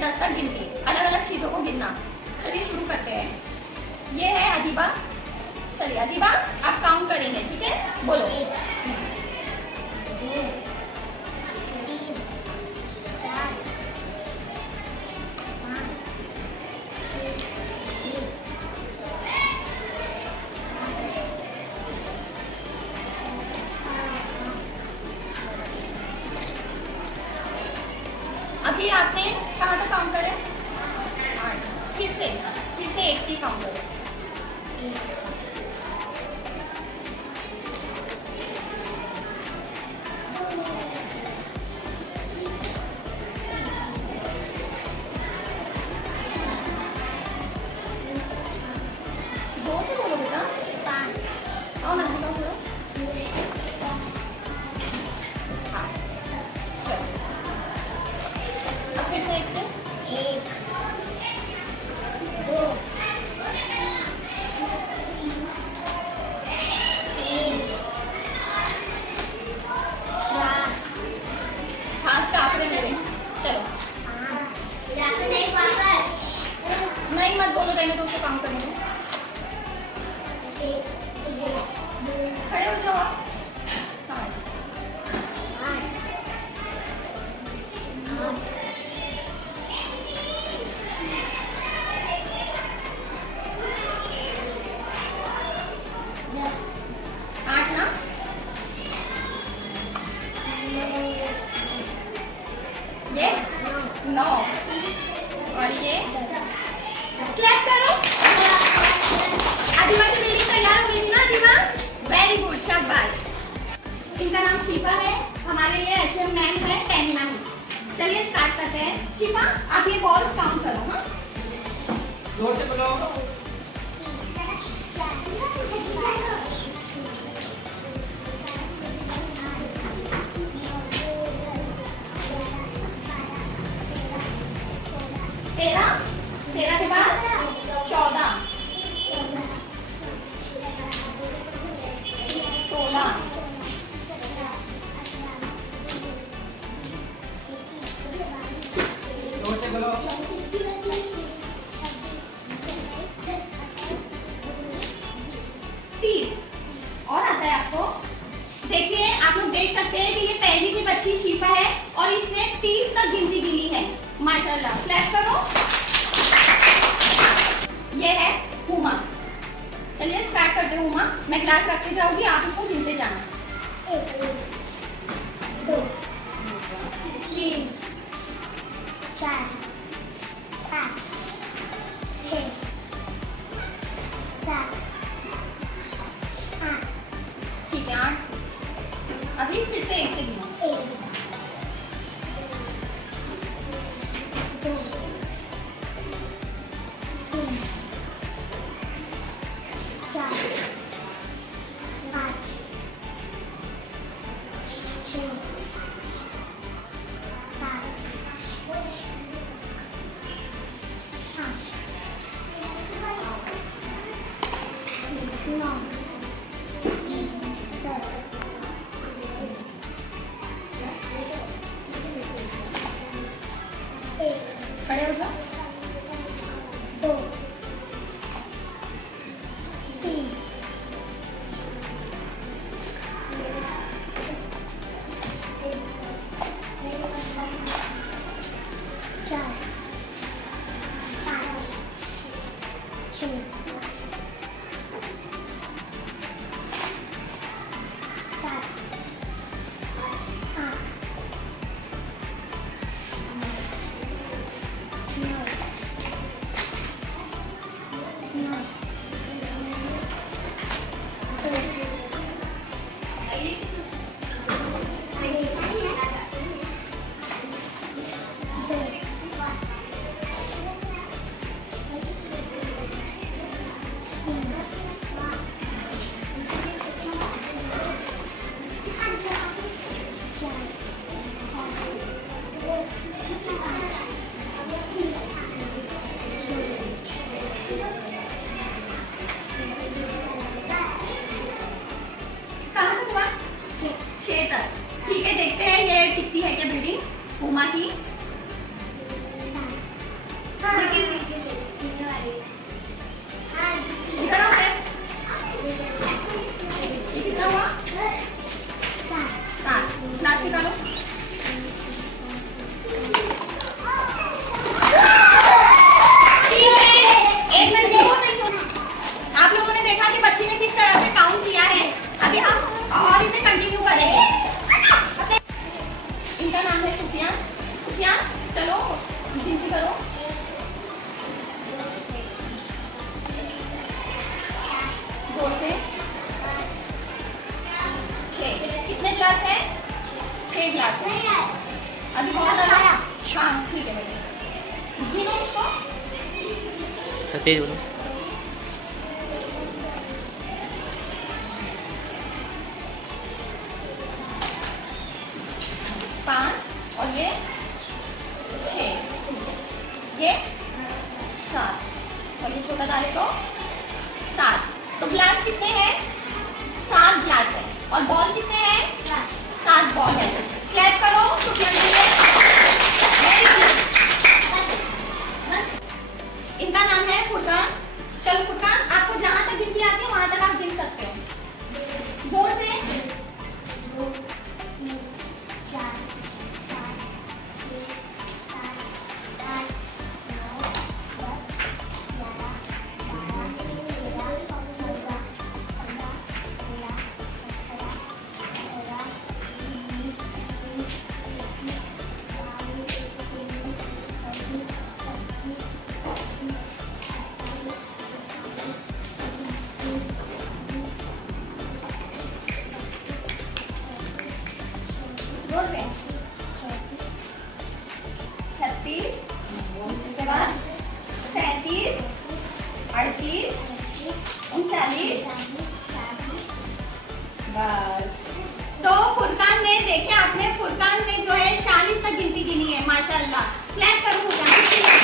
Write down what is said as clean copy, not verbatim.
10 तक गिनती, अलग अलग चीजों को गिनना। चलिए शुरू करते हैं। ये है अदीबा। चलिए अदीबा आप काउंट करेंगे, ठीक है? बोलो। 1 2 3 4 5 अभी आपने कहाँ तक काउंट करें? 8। फिर से एक से काउंट करें। 2 से बोलो बेटा। 5 और नंदी का बोलो। हाँ चलो अब फिर से 1 से 1 2 हाथ कांप रहे मेरे। चलो नहीं मत बोलो, रहने दो, उसको काम करने दो। खड़े हो जाओ आप। 8 ना? ये 9 और ये क्लैप करो। अदीबा की बिल्डिंग तैयार हो गई थी ना अदीबा? वेरी गुड, शाबाश। इनका नाम शिफा है, हमारे ये एचएम मैम है टेमिना मिस। चलिए स्टार्ट करते हैं। शिफा आप ये बॉल्स काउंट करो। हाँ जोर से बोलो। तेरह के बाद 14 16 जोर से बोलो। 30 और आता है आपको। देखिए आप लोग देख सकते हैं कि ये पहली की बच्ची शिफा है और इसने 30 तक गिनती गिनी है। माशाल्लाह, क्लैप करो। ये है हुमा। चलिए स्टार्ट करते हैं हुमा। मैं क्लास रखते जाऊंगी, आप इसको गिनते जाना। 1 2 3 4 5 6 7 8। ठीक है 8। अभी फिर से 1 से गिनो। 1 2 3 4 5 6 7 8 9 खड़े हो जाओ। 2 3 4 5 6 7 8 ठीक है, देखते हैं ये टिकती है क्या बिल्डिंग हुमा की। इधर आओ फिर। ये कितना हुआ? 7। लास्ट निकालो। ठीक है, 1 मिनट छोड़ो, नहीं छोड़ना। आप लोगों ने देखा कि बच्ची ने किस तरह से काउंट किया है। अभी हम और इसे कंटिन्यू करेंगे। इनका नाम है सुफियान। सुफियान, चलो गिनती करो। 2 से 6। कितने ग्लास है? 6 ग्लास है। अभी बहुत ज़्यादा। हाँ ठीक है बेटा, गिनो इसको। तेज बोलो। 5 और ये 6, ये 7 और ये छोटा डाले तो 7। तो ग्लास कितने हैं? 7 ग्लास है। और बॉल कितने हैं? 7 बॉल है। क्लैप करो सुफियान के लिए। Very good। इनका नाम है फुरकान। चलो फुरकान, आपको जहां तक गिनती आती है वहां तक आप गिन सकते हो। जोर से। 36, उसके बाद 37, 38, 39। बस। तो फुरकान ने देखे आपने, फुरकान ने जो है 40 तक गिनती गिनी है। माशाल्लाह। क्लैप करो फुरकान।